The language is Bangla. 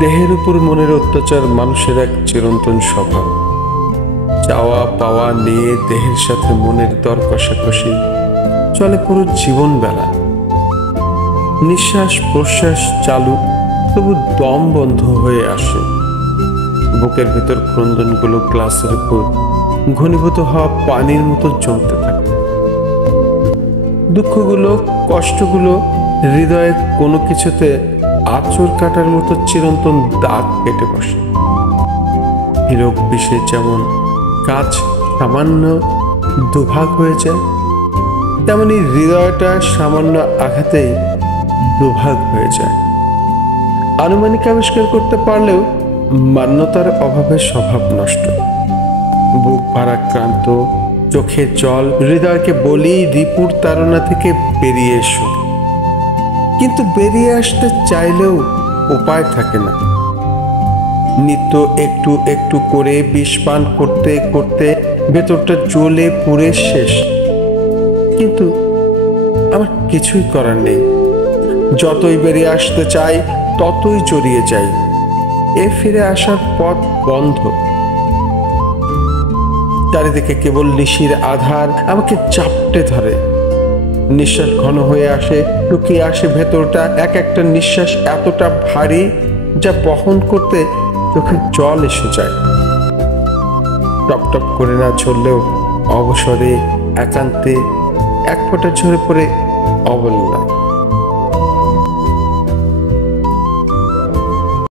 দেহের উপর মনের অত্যাচার মানুষের এক চিরন্তন স্বভাব। চাওয়া পাওয়া নিয়ে দেহের সাথে মনের দর কষাকষি চলে পুরো জীবন বেলা। নিঃশ্বাস প্রশ্বাস চালু, তবু দম বন্ধ হয়ে আসে। বুকের ভেতর ক্রন্দনগুলো গ্লাসের উপর ঘনীভূত হওয়া পানির মতো জমতে থাকে। দুঃখগুলো কষ্টগুলো হৃদয়ে কোনো কিছুতে আঁচড় কাটার মতো চিরন্তন দাগ কেটে বসে। হীরক বিষে যেমন কাঁচ সামান্য দুভাগ হয়ে যায়, তেমনি হৃদয়টা সামান্য আঘাতেই দুভাগ হয়ে যায়। আনুমানিক আবিষ্কার করতে পারলেও মান্যতার অভাবে স্বভাব নষ্ট। বুক ভারাক্রান্ত, চোখে জল, হৃদয়কে বলি রিপুর তাড়না থেকে বেরিয়ে এসো। কিন্তু বেরিয়ে আসতে চাইলেও উপায় থাকে না। নিত্য একটু একটু করে বিষ পান করতে করতে ভেতরটা জ্বলে পুড়ে শেষ। কিন্তু আমার কিছুই করার নেই। যতই বেরিয়ে আসতে চাই ততই জড়িয়ে যাই। ফিরে আসার পথ বন্ধ। চারিদিকে কেবল নিশির আধার আমাকে চাপটে ধরে। নিঃশ্বাস ঘন হয়ে আসে, লুকিয়ে আসে ভেতরটা। এক একটা নিঃশ্বাস এতটা ভারী যা বহন করতে চোখে জল এসে যায়। টপ টপ করে না ঝরলেও অবসরে একান্তে এক ফোঁটা ঝরে পড়ে অবহেলা।